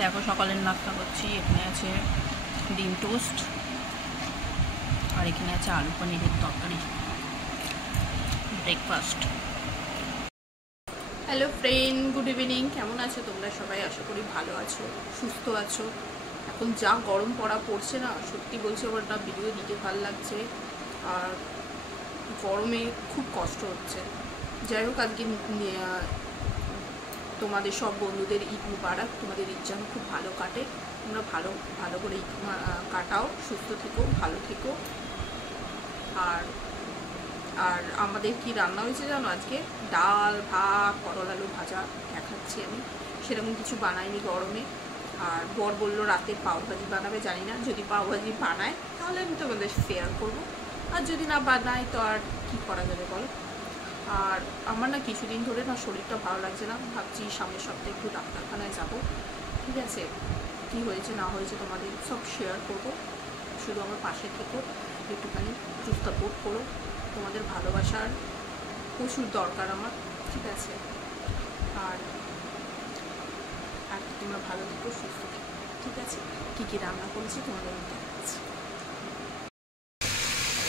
দেখো সকালের নাস্তা করছি। এখানে আছে ডিম টোস্ট আর এখানে আছে আলু পনিরের তরকারি, breakfast. Hello friend, good evening. কেমন আছো তোমরা সবাই? আশা করি ভালো আছো, সুস্থ আছো। এখন যা গরম পড়ছে না, সত্যি বলছি আমার না ভিডিও দিতে ভালো লাগছে, আর গরমে খুব কষ্ট হচ্ছে। যাই হোক, আজকে তোমাদের সব বন্ধুদের ঈদ মুবারক। তোমাদের ঈদ যেন খুব ভালো কাটে, তোমরা ভালো ভালো করে ঈদ কাটাও, সুস্থ থেকো, ভালো থেকো। আর আর আমাদের কি রান্না হয়েছে জানো? আজকে ডাল, ভাত, পটল আলু ভাজা দেখাচ্ছি আমি। সেরকম কিছু বানাইনি গরমে। আর বর বললো রাতে পাওভাজি বানাবে, জানি না, যদি পাওভাজি বানায় তাহলে আমি তোমাদের শেয়ার করবো, আর যদি না বানাই তো আর কি করা যাবে বলো। আর আমার না কিছুদিন ধরে না শরীরটা ভালো লাগছে না, ভাবছি সামনের সপ্তাহে একটু ডাক্তারখানায় যাব। ঠিক আছে, কি হয়েছে না হয়েছে তোমাদের সব শেয়ার করব। শুধু আমার পাশে থেকো, একটুখানি সাপোর্ট করো। তোমাদের ভালোবাসার প্রচুর দরকার আমার, ঠিক আছে? আর আর তোমরা ভালো থেকো, সুস্থ থেকো, ঠিক আছে? কী কী রান্না করেছি তোমাদের দেখাচ্ছি।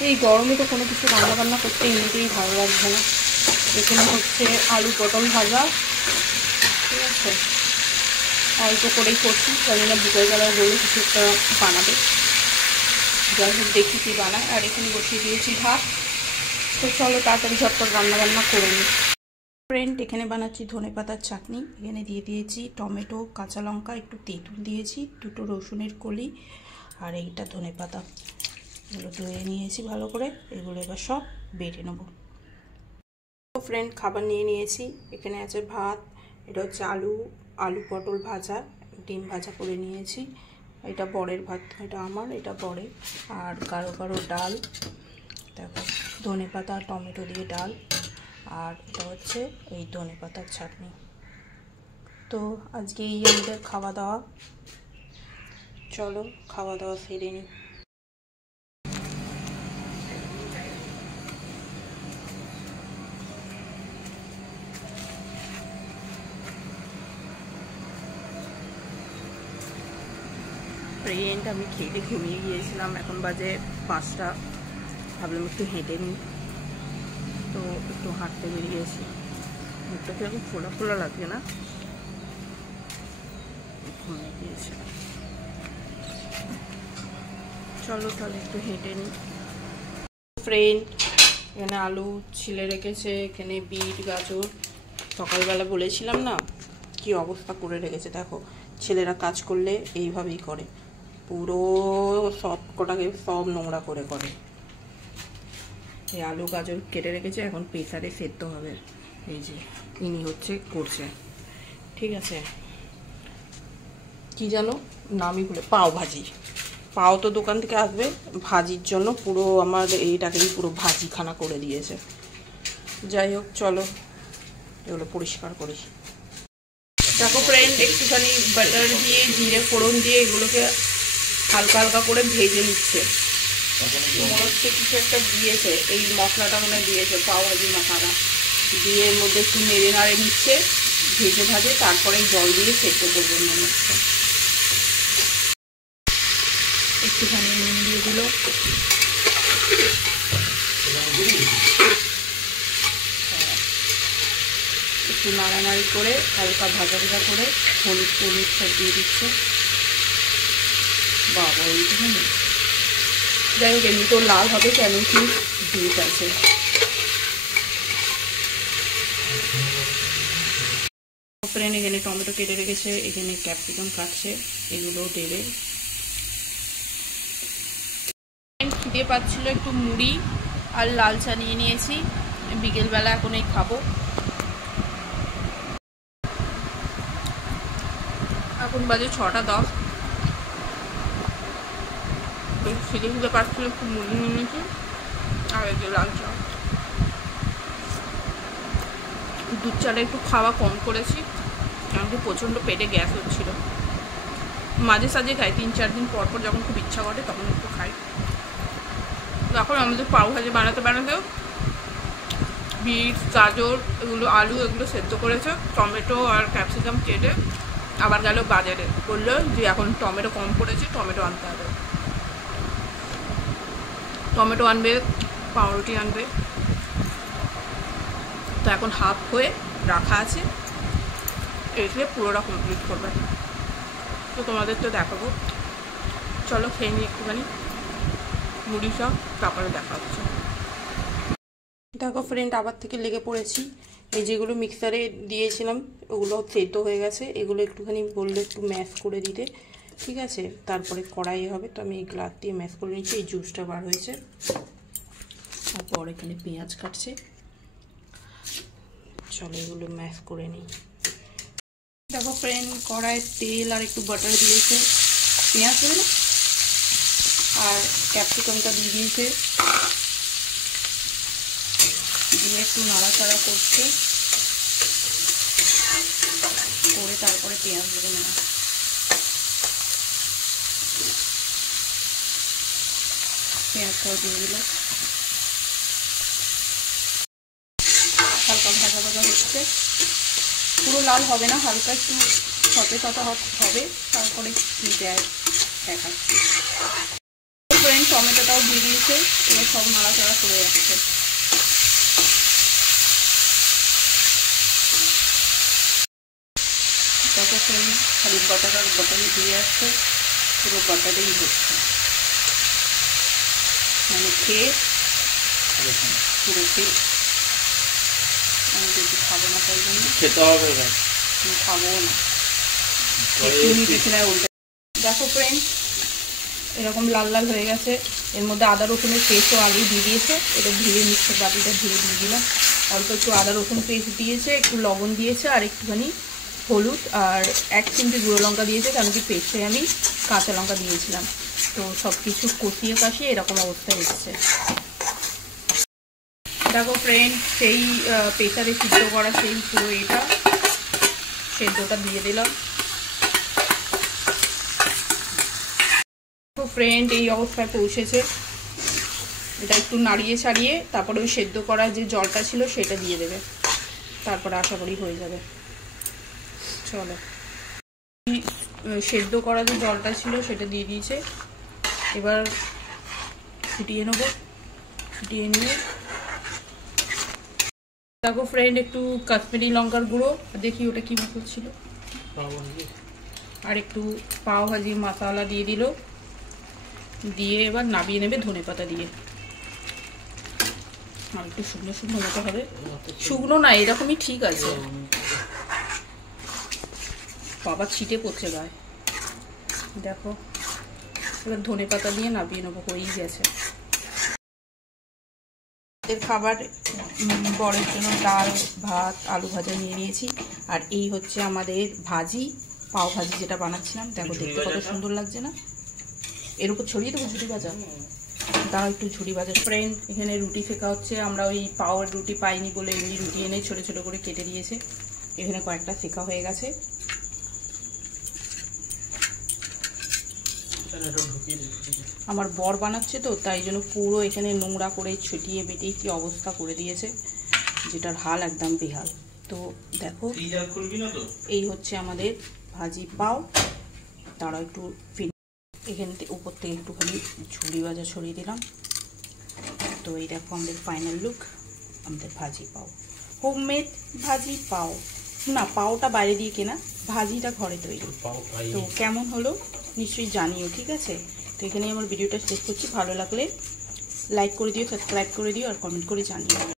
এই গরমে তো কোনো কিছু রান্না বান্না করতে এমনিতেই ভালো লাগছে না। এখানে হচ্ছে আলু পটল ভাজা, ঠিক আছে? অল্প করেই করছি, জানি না বিকেলবেলাও বলে কিছু একটা বানাবে। যাই হোক, দেখি কী বানায়। আর এখানে বসিয়ে দিয়েছি ভাত। তো চলো তাড়াতাড়ি ঝটপট রান্নাবান্না করে নিই। ফ্রেন্ড, এখানে বানাচ্ছি ধনেপাতার চাটনি। এখানে দিয়ে দিয়েছি টমেটো, কাঁচা লঙ্কা, একটু তেঁতুল দিয়েছি, দুটো রসুনের কলি, আর এইটা ধনেপাতা। এগুলো ধুয়ে নিয়েছি ভালো করে, এগুলো এবার সব বেটে নেবো। ফ্রেন্ড, খাবার নিয়ে নিয়েছি। এখানে আছে ভাত, এটা হচ্ছে আলু পটল ভাজা, ডিম ভাজা করে নিয়েছি। এটা বরের ভাত, এটা আমার, এটা বরের। আর গাঢ় গাঢ় ডাল, দেখো ধনেপাতা টমেটো দিয়ে ডাল। আর এটা হচ্ছে এই ধনেপাতার চাটনি। তো আজকে এই আমাদের খাওয়া দাওয়া। চলো খাওয়া দাওয়া সেরে নিই। ফ্রেন্ড, আমি খেতে ঘুমিয়ে গিয়েছিলাম, এখন বাজে 5টা। ভাবলাম একটু হেঁটে নিই, তো একটু হাঁটতে বেরিয়েছি। মুখটা কিরকম ফোলা ফোলা লাগছে না? ঘুমিয়ে গিয়েছিলাম। চলো তাহলে একটু হেঁটে নিই। ফ্রেন্ড, এখানে আলু ছিলে রেখেছে, এখানে বিট গাজর। সকালবেলা বলেছিলাম না কি অবস্থা করে রেখেছে, দেখো। ছেলেরা কাজ করলে এইভাবেই করে, পুরো সব কটাকে সব নোংরা করে করে। এই আলু গাজর কেটে রেখেছে, এখন প্রেসারে সেদ্ধ হবে। এই যে ইনি হচ্ছে করছে, ঠিক আছে? কি জানো নামই ভুলে, পাও ভাজি। পাও তো দোকান থেকে আসবে, ভাজির জন্য পুরো আমার এইটাকেই পুরো ভাজিখানা করে দিয়েছে। যাই হোক, চলো এগুলো পরিষ্কার করি। দেখো ফ্রেন্ড, একটুখানি বাটার দিয়ে জিরে ফোড়ন দিয়ে এগুলোকে হালকা হালকা করে ভেজে নিচ্ছে। মনে হচ্ছে কিছু একটা দিয়েছে, এই মশলাটা মনে দিয়েছে, পাও ভাজি মশলা দিয়ে এর মধ্যে একটু নেড়ে নাড়ে নিচ্ছে, ভেজে ভাজে, তারপরে জল দিয়ে সেদ্ধ করবে মনে হচ্ছে। একটুখানি নুন দিয়ে দিল, একটু নাড়ানাড়ি করে হালকা ভাজা ভাজা করে হলুদ টলুদ সব দিয়ে দিচ্ছে। বাবা, ওইটুখানি। যাই হোক, এমনি তো লাল হবে, কেন কি বিট আছে। ফ্রেন্ড, এখানে টমেটো কেটে রেখেছে, এখানে ক্যাপসিকাম কাটছে, এগুলো দেবে। খিদে পাচ্ছিল, একটু মুড়ি আর লাল চা নিয়ে নিয়েছি। বিকেলবেলা এখন এই খাবো। এখন বাজে 6:10। খিদে পাচ্ছিল, একটু মুড়ি নিয়ে নিয়েছি আর এই যে লাল চা। দুধ চাটা একটু খাওয়া কম করেছি, কারণ কি প্রচণ্ড পেটে গ্যাস হচ্ছিল। মাঝে সাঝে খাই, 3-4 দিন পর পর যখন খুব ইচ্ছা করে তখন একটু খাই। এখন আমাদের পাও ভাজি বানাতেও বিট গাজর এগুলো আলু এগুলো সেদ্ধ করেছে, টমেটো আর ক্যাপসিকাম কেটে আবার গেল বাজারে, বললো যে এখন টমেটো কম পড়েছে, টমেটো আনতে হবে। টমেটো আনবে, পাউরুটি আনবে। তো এখন হাফ হয়ে রাখা আছে, এসে পুরোটা কমপ্লিট করবে। তো তোমাদের তো দেখাবো, চলো খেয়ে নিই একটুখানি মুড়ি সব, তারপরে দেখা হচ্ছে। দেখো ফ্রেন্ড, আবার থেকে লেগে পড়েছি। এই যেগুলো মিক্সারে দিয়েছিলাম ওগুলো সেদ্ধ হয়ে গেছে, এগুলো একটুখানি বললে একটু ম্যাশ করে দিতে, ঠিক আছে? তারপরে কড়াই হবে, তো আমি এই গ্লাস দিয়ে ম্যাশ করে নিচ্ছি। এই জুসটা বার হয়েছে। তারপর এখানে পেঁয়াজ কাটছে, চলো এগুলো ম্যাশ করে নিই। দেখো ফ্রেন্ড, কড়াইয়ের তেল আর একটু বাটার দিয়েছে, পেঁয়াজ আর ক্যাপসিকামটা দিয়ে দিয়েছে, দিয়ে একটু নাড়াচাড়া করছে, করে তারপরে পেঁয়াজ দিয়ে নেওয়া। পেঁয়াজটাও দিয়ে দিল, হালকা ভাজা ভাজা হচ্ছে, পুরো লাল হবে না, হালকা একটু সতে সতে হবে, তারপরে কি দেয় দেখাচ্ছি। ফ্রেন্ড, টমেটোটাও দিয়ে দিয়েছে, এবার সব নাড়াচাড়া করে যাচ্ছে। তারপর ফ্রেন্ড খালি বাটারই দিয়ে আসছে, পুরো বাটারেই হচ্ছে, মানে খেয়ে পুরো খেয়ে। আমি বেশি খাবো না, তাই জন্য খেতে হবে, খাবো না, উল্টে। দেখো ফ্রেন্ড, এরকম লাল লাল হয়ে গেছে। এর মধ্যে আদা রসুনের পেস্টও আগেই দিয়ে দিয়েছে, এটা ধীরে মিক্সার বাটিটা ধীরে দিয়ে দিলাম। অল্প একটু আদা রসুন পেস্ট দিয়েছে, একটু লবণ দিয়েছে, আর একটুখানি হলুদ, আর 1 চিমটি গুঁড়ো লঙ্কা দিয়েছে, কারণ কি পেস্টে আমি কাঁচা লঙ্কা দিয়েছিলাম। তো সব কিছু কষিয়ে কাশিয়ে এরকম অবস্থায় এসেছে। দেখো ফ্রেন্ড, সেই প্রেসারে সিদ্ধ করা সেই পুরো এটা সেদ্ধটা দিয়ে দিলাম। তো ফ্রেন্ড, এই অবস্থায় পৌঁছেছে। এটা একটু নাড়িয়ে ছাড়িয়ে তারপরে ওই সেদ্ধ করা যে জলটা ছিল সেটা দিয়ে দেবে, তারপরে আশা করি হয়ে যাবে। চলো, সেদ্ধ করা যে জলটা ছিল সেটা দিয়ে দিয়েছে, এবার ফুটিয়ে নেবো। ফুটিয়ে নিয়ে দেখো ফ্রেন্ড, একটু কাশ্মীরি লঙ্কার গুঁড়ো, দেখি ওটা কি মশলা ছিল, আর একটু পাও ভাজি মশলা দিয়ে দিল, দিয়ে এবার নামিয়ে নেবে ধনেপাতা দিয়ে। আর একটু শুকনো শুকনো মতো হবে, শুকনো না এরকমই ঠিক আছে। বাবা ছিটে পড়ছে গায়ে। দেখো এবার ধনেপাতা দিয়ে নামিয়ে নেবো, হয়েই গেছে। এর খাবার বরের জন্য ডাল ভাত আলু ভাজা নিয়ে নিয়েছি, আর এই হচ্ছে আমাদের ভাজি, পাও ভাজি যেটা বানাচ্ছিলাম। দেখো দেখতে কত সুন্দর লাগছে না? এর উপর ছড়িয়ে দেবো ঝুড়ি ভাজা, তাও একটু ঝুড়ি ভাজা। ফ্রেন্ড, এখানে রুটি শেখা হচ্ছে। আমরা ওই পাওয়ার রুটি পাইনি বলে এমনি রুটি এনে ছোট ছোট করে কেটে দিয়েছে। এখানে কয়েকটা শেখা হয়ে গেছে। আমার বর বানাচ্ছে তো, তাই জন্য পুরো এখানে নোংরা করে ছুটিয়ে বেটিয়ে কি অবস্থা করে দিয়েছে, যেটার হাল একদম বেহাল। তো দেখো, এই হচ্ছে আমাদের ভাজি পাও। তারা একটু এখান থেকে উপর থেকে একটুখানি ঝুড়ি ভাজা ছড়িয়ে দিলাম। তো এই দেখো আমাদের ফাইনাল লুক, আমাদের ভাজি পাও, হোমমেড ভাজি পাও। না, পাওটা বাইরে দিয়ে কেনা, ভাজিটা ঘরে তৈরি। তো কেমন হলো নিশ্চয়ই জানিও, ঠিক আছে? তো এখানে আমার ভিডিওটা শেষ করছি। ভালো লাগলে লাইক করে দিও, সাবস্ক্রাইব করে দিও, আর কমেন্ট করে জানিও।